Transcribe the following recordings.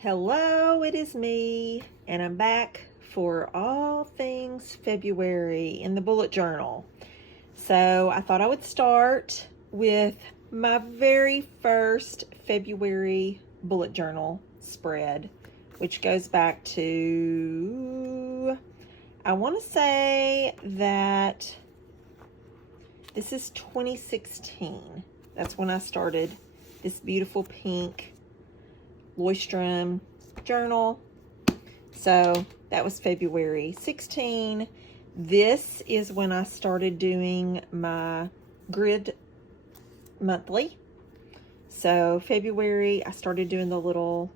Hello, it is me, and I'm back for all things February in the bullet journal. So I thought I would start with my very first February bullet journal spread, which goes back to, I want to say that this is 2016. That's when I started this beautiful pink Leuchtturm journal. So that was February 16. This is when I started doing my grid monthly. So February, I started doing the little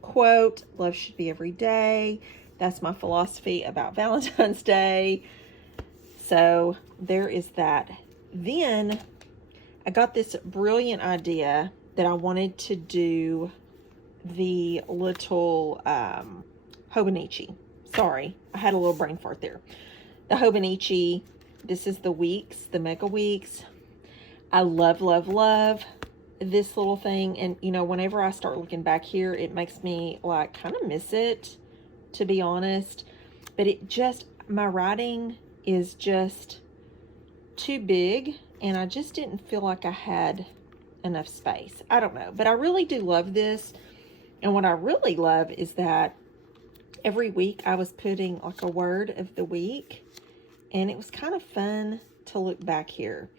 quote, love should be every day. That's my philosophy about Valentine's Day. So there is that. Then I got this brilliant idea that I wanted to do the little Hobonichi. Sorry, I had a little brain fart there. The Hobonichi, this is the Weeks, the Mega Weeks. I love, love, love this little thing. And, you know, whenever I start looking back here, it makes me, like, kind of miss it, to be honest. But it just, my writing is just too big, and I just didn't feel like I had enough space. I don't know, but I really do love this. And what I really love is that every week I was putting like a word of the week, and it was kind of fun to look back here.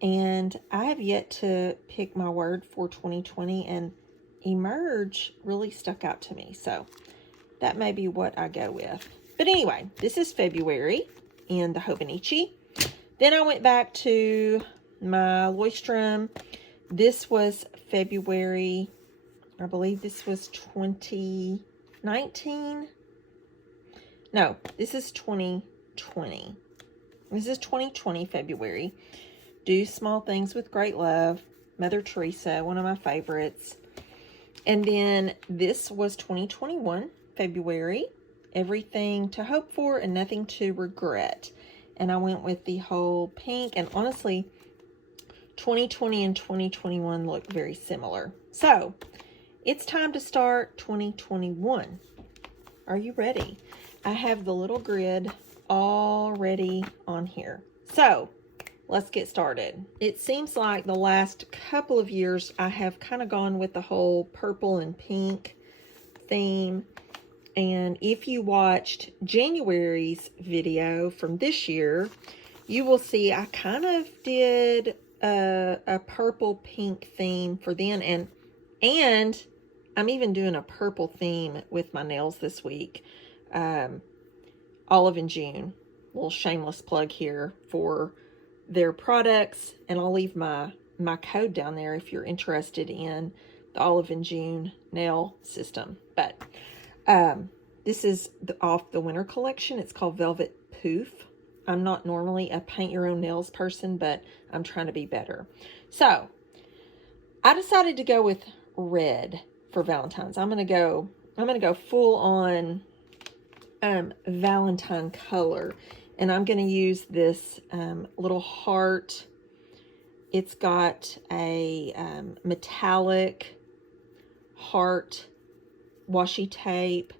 And I have yet to pick my word for 2020, and emerge really stuck out to me. So that may be what I go with. But anyway, this is February in the Hobonichi. Then I went back to my Leuchtturm. This was February, I believe this was 2019. No, this is 2020. This is 2020 February. Do Small Things with Great Love. Mother Teresa, one of my favorites. And then this was 2021 February. Everything to Hope For and Nothing to Regret. And I went with the whole pink, and honestly, 2020 and 2021 look very similar. So it's time to start 2021. Are you ready? I have the little grid already on here. So let's get started. It seems like the last couple of years I have kind of gone with the whole purple and pink theme. And if you watched January's video from this year, you will see I kind of did a purple pink theme for then, and I'm even doing a purple theme with my nails this week. Olive and June, little shameless plug here for their products, and I'll leave my code down there if you're interested in the Olive and June nail system. But this is off the winter collection. It's called Velvet Poof. I'm not normally a paint your own nails person, but I'm trying to be better. So I decided to go with red for Valentine's. I'm gonna go full on Valentine color, and I'm gonna use this little heart. It's got a metallic heart washi tape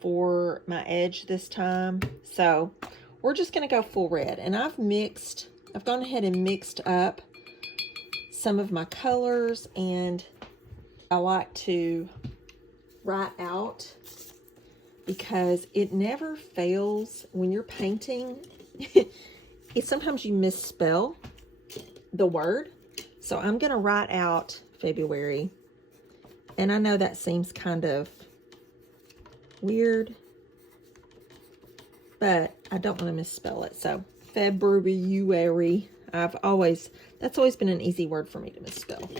for my edge this time. So we're just going to go full red. And I've gone ahead and mixed up some of my colors, and I like to write out because it never fails when you're painting. Sometimes you misspell the word. So I'm going to write out February. And I know that seems kind of weird, but I don't want to misspell it. So February, that's always been an easy word for me to misspell.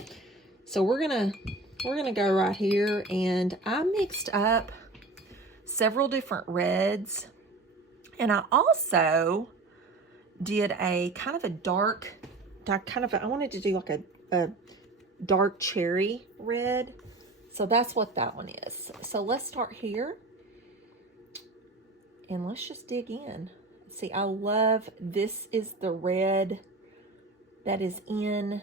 So we're gonna go right here, and I mixed up several different reds, and I also did a kind of a dark, I wanted to do like a dark cherry red. So that's what that one is. So let's start here. And let's just dig in. See, I love, this is the red that is in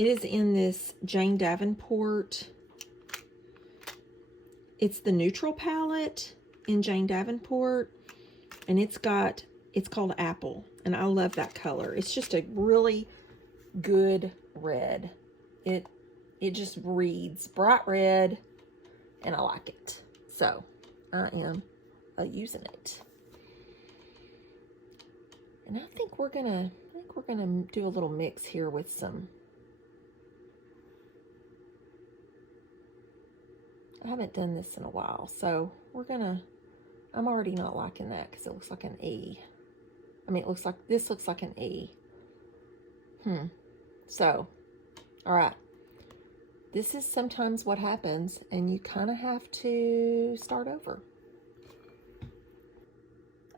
It is in this Jane Davenport. It's the neutral palette in Jane Davenport, and it's called Apple, and I love that color. It's just a really good red. It just reads bright red, and I like it. So I am using it. And I think we're gonna do a little mix here with some. I haven't done this in a while, so I'm already not liking that because it looks like an E. I mean, this looks like an E. So, all right. This is sometimes what happens, and you kind of have to start over.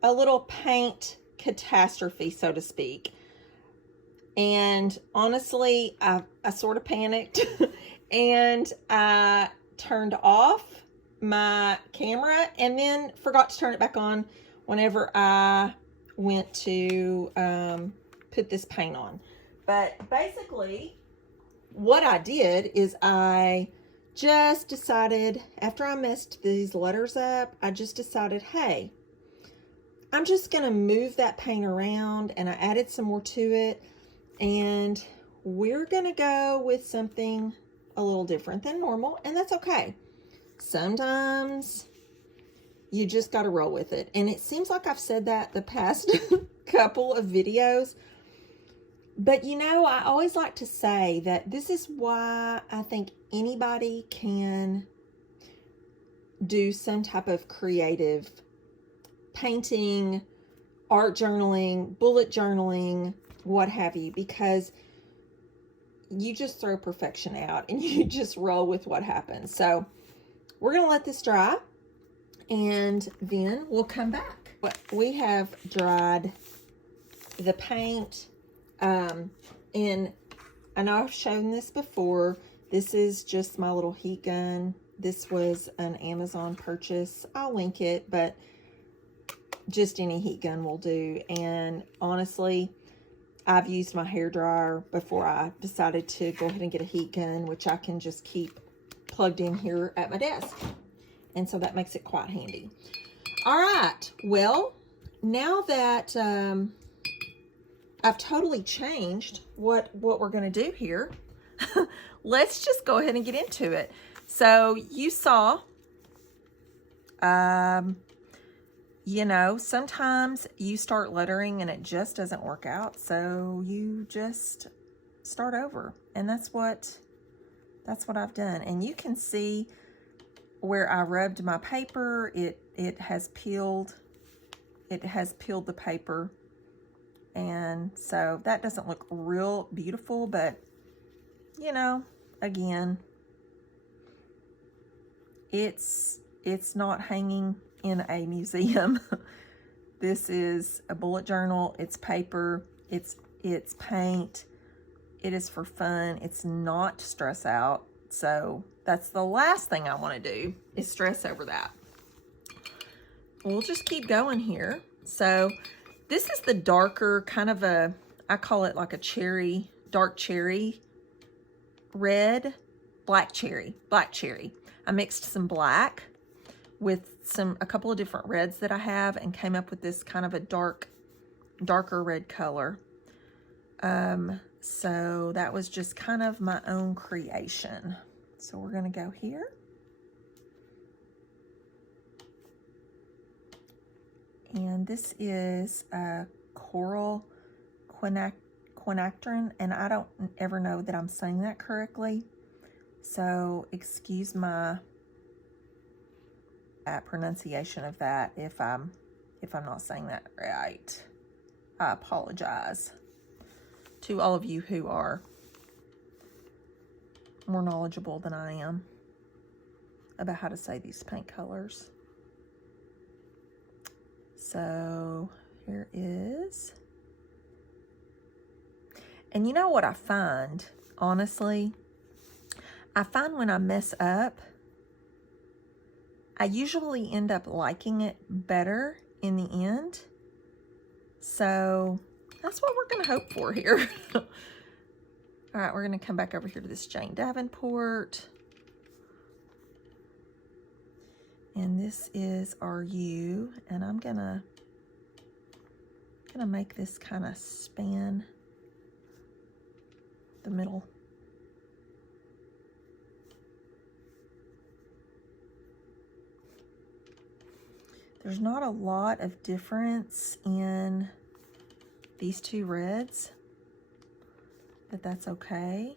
A little paint catastrophe, so to speak. And honestly, I sort of panicked, and I turned off my camera and then forgot to turn it back on whenever I went to put this paint on. But basically, what I did is I just decided, after I messed these letters up, I just decided, hey, I'm just going to move that paint around, and I added some more to it, and we're going to go with something a little different than normal, and that's okay. Sometimes you just got to roll with it, and it seems like I've said that the past couple of videos, but you know, I always like to say that this is why I think anybody can do some type of creative painting, art journaling, bullet journaling, what have you, because you just throw perfection out and you just roll with what happens. So we're going to let this dry, and then we'll come back. We have dried the paint, and I know I've shown this before. This is just my little heat gun. This was an Amazon purchase. I'll link it, but just any heat gun will do. And honestly, I've used my hair dryer before I decided to go ahead and get a heat gun, which I can just keep plugged in here at my desk. And so that makes it quite handy. All right, well, now that I've totally changed what we're going to do here, let's just go ahead and get into it. So you saw, you know, sometimes you start lettering and it just doesn't work out, so you just start over, and that's what I've done. And you can see where I rubbed my paper, it has peeled the paper, and so that doesn't look real beautiful, but you know, again, it's not hanging in a museum. This is a bullet journal. It's paper. It's paint. It is for fun. It's not to stress out. So that's the last thing I want to do, is stress over that. We'll just keep going here. So this is the darker kind of I call it like a cherry, dark cherry red, black cherry. I mixed some black with a couple of different reds that I have, and came up with this kind of a darker red color. So that was just kind of my own creation. So we're going to go here. And this is coral quinacridone, and I don't ever know that I'm saying that correctly. So excuse my pronunciation of that if I'm not saying that right. I apologize to all of you who are more knowledgeable than I am about how to say these paint colors. So here is, and you know what I find, honestly, I find when I mess up, I usually end up liking it better in the end. So that's what we're going to hope for here. All right, we're gonna come back over here to this Jane Davenport. And this is our U, and I'm gonna make this kind of span the middle. There's not a lot of difference in these two reds, but that's okay.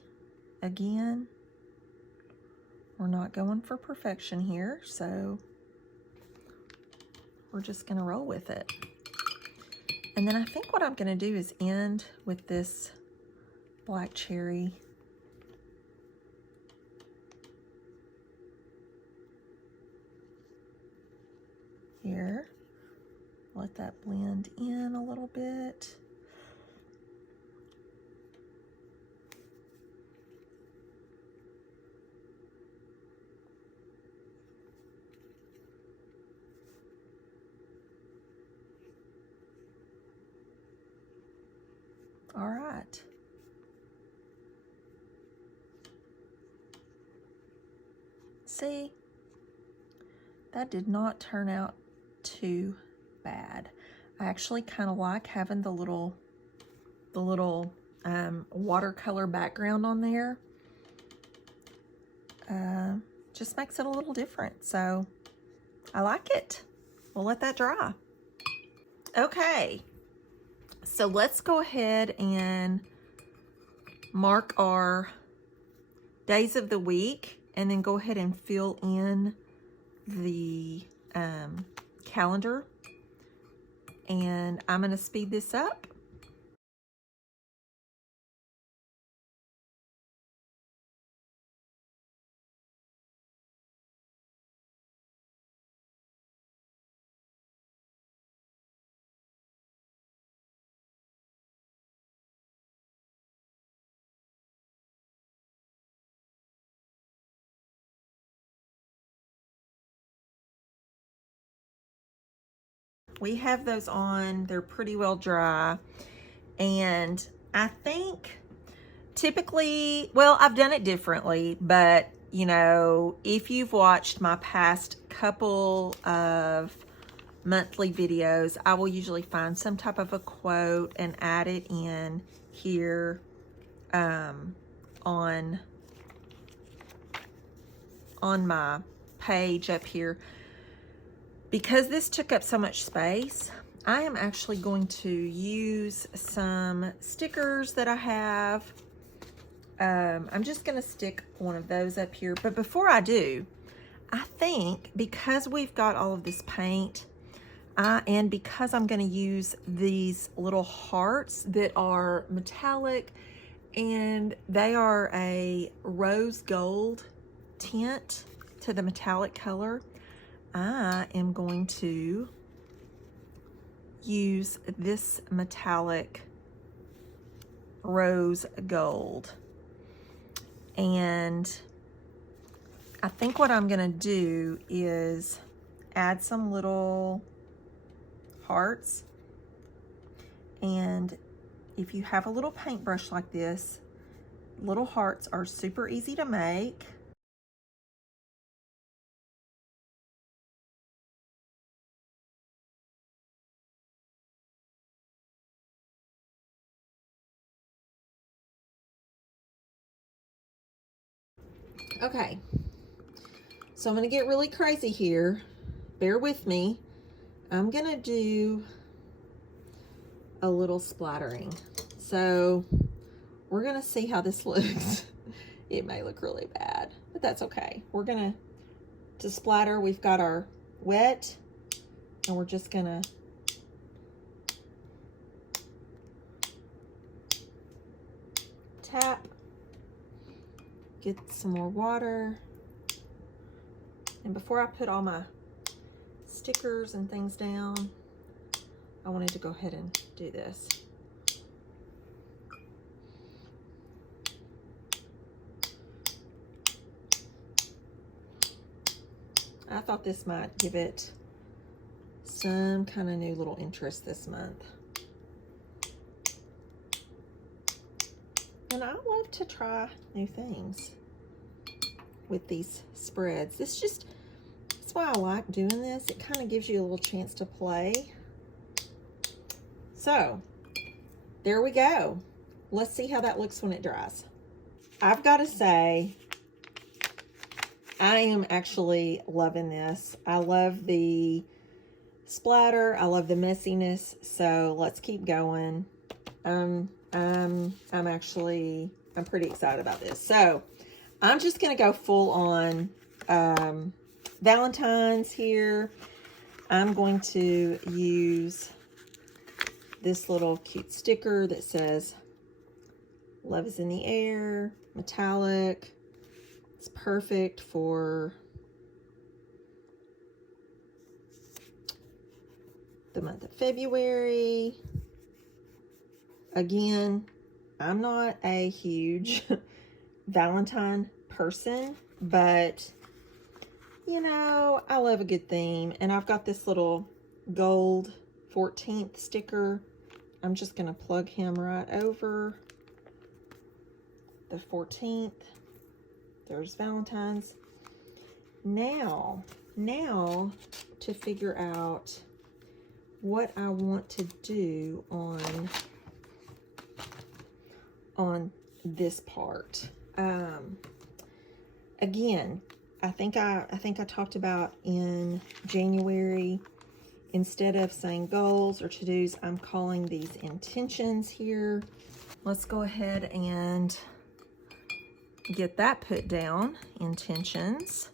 Again, we're not going for perfection here, so we're just gonna roll with it. And then I think what I'm gonna do is end with this black cherry. Here, let that blend in a little bit. All right. See, that did not turn out too bad. I actually kind of like having the little watercolor background on there. Just makes it a little different, so I like it. We'll let that dry. Okay, so let's go ahead and mark our days of the week and then go ahead and fill in the calendar, and I'm going to speed this up. We have those on, they're pretty well dry, and I think typically, well, I've done it differently, but you know, if you've watched my past couple of monthly videos, I will usually find some type of a quote and add it in here on my page up here. Because this took up so much space, I am actually going to use some stickers that I have. I'm just going to stick one of those up here. But before I do, I think because we've got all of this paint, and because I'm going to use these little hearts that are metallic, and they are a rose gold tint to the metallic color, I am going to use this metallic rose gold. And I think what I'm gonna do is add some little hearts. And if you have a little paintbrush like this, little hearts are super easy to make. Okay, so I'm gonna get really crazy here. Bear with me. I'm gonna do a little splattering. So we're gonna see how this looks. It may look really bad, but that's okay. We're gonna, to splatter, we've got our wet, and we're just gonna tap, get some more water. And before I put all my stickers and things down, I wanted to go ahead and do this. I thought this might give it some kind of new little interest this month. And I love to try new things with these spreads. That's why I like doing this. It kind of gives you a little chance to play. So, there we go. Let's see how that looks when it dries. I've got to say, I am actually loving this. I love the splatter. I love the messiness. So let's keep going. I'm pretty excited about this. So I'm just going to go full on Valentine's here. I'm going to use this little cute sticker that says love is in the air, metallic. It's perfect for the month of February. Again, I'm not a huge Valentine person, but you know, I love a good theme. And I've got this little gold 14th sticker. I'm just going to plug him right over the 14th. There's Valentine's. Now to figure out what I want to do on this part. Again, I think I talked about in January, instead of saying goals or to-dos, I'm calling these intentions here. Let's go ahead and get that put down, intentions.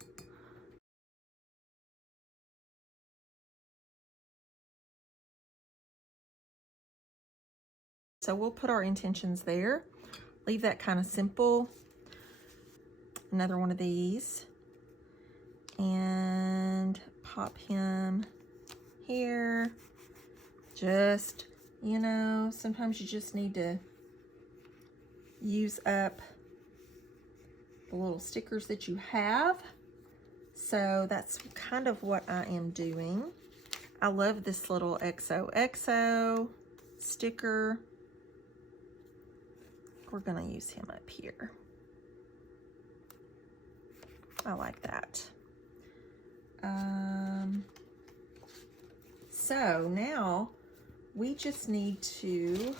So we'll put our intentions there. Leave that kind of simple. Another one of these. And pop him here. Just, you know, sometimes you just need to use up the little stickers that you have. So that's kind of what I am doing. I love this little XOXO sticker. We're gonna use him up here. I like that. So now we just need to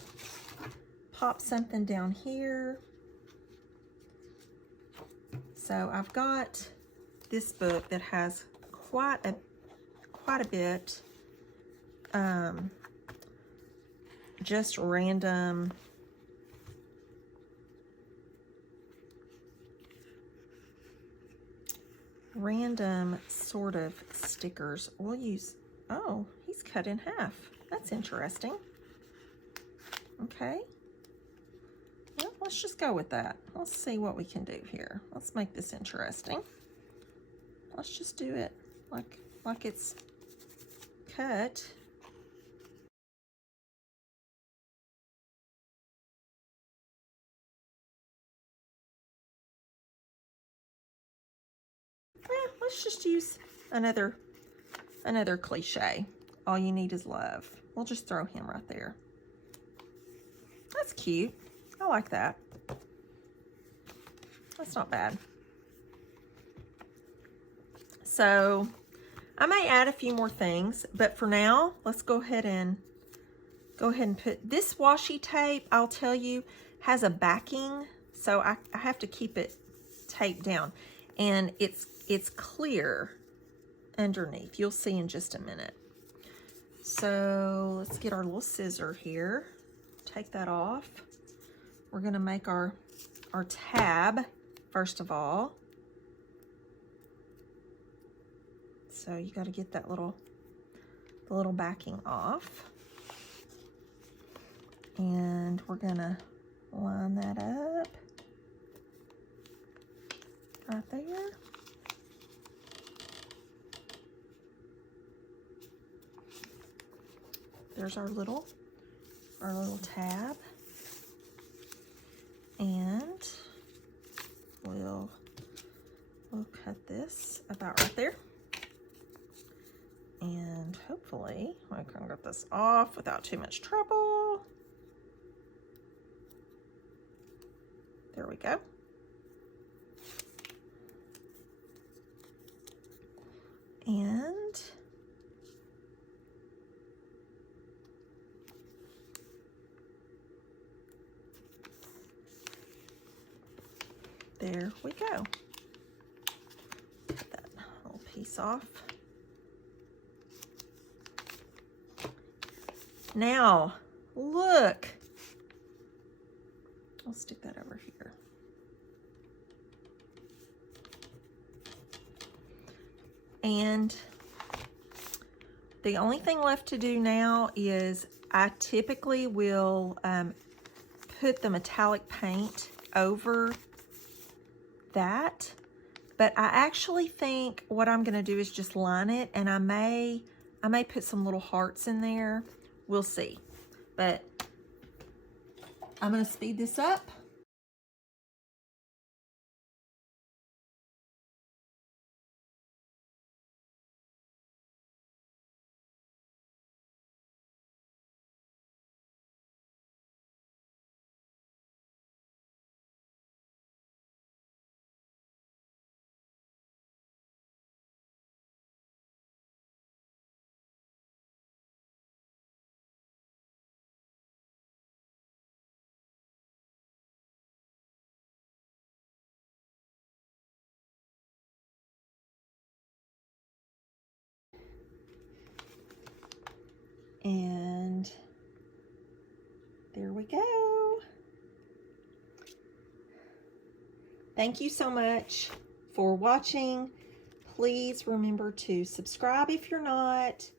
pop something down here. So I've got this book that has quite a bit just random sort of stickers. We'll use, oh, he's cut in half. That's interesting. Okay. Well, let's just go with that. Let's see what we can do here. Let's make this interesting. Let's just do it like it's cut. Let's just use another cliche. All you need is love. We'll just throw him right there. That's cute. I like that. That's not bad. So I may add a few more things, but for now, let's go ahead and put this washi tape. I'll tell you, has a backing, so I have to keep it taped down, and it's clear underneath. You'll see in just a minute. So let's get our little scissor here. Take that off. We're gonna make our tab first of all. So you got to get that the little backing off. And we're gonna line that up right there. There's our little tab. And we'll cut this about right there. And hopefully I can get this off without too much trouble. There we go. And there we go. Cut that little piece off. Now, look. I'll stick that over here. And the only thing left to do now is I typically will put the metallic paint over that, but I actually think what I'm going to do is just line it, and I may put some little hearts in there. We'll see. But I'm going to speed this up. And there we go. Thank you so much for watching. Please remember to subscribe if you're not.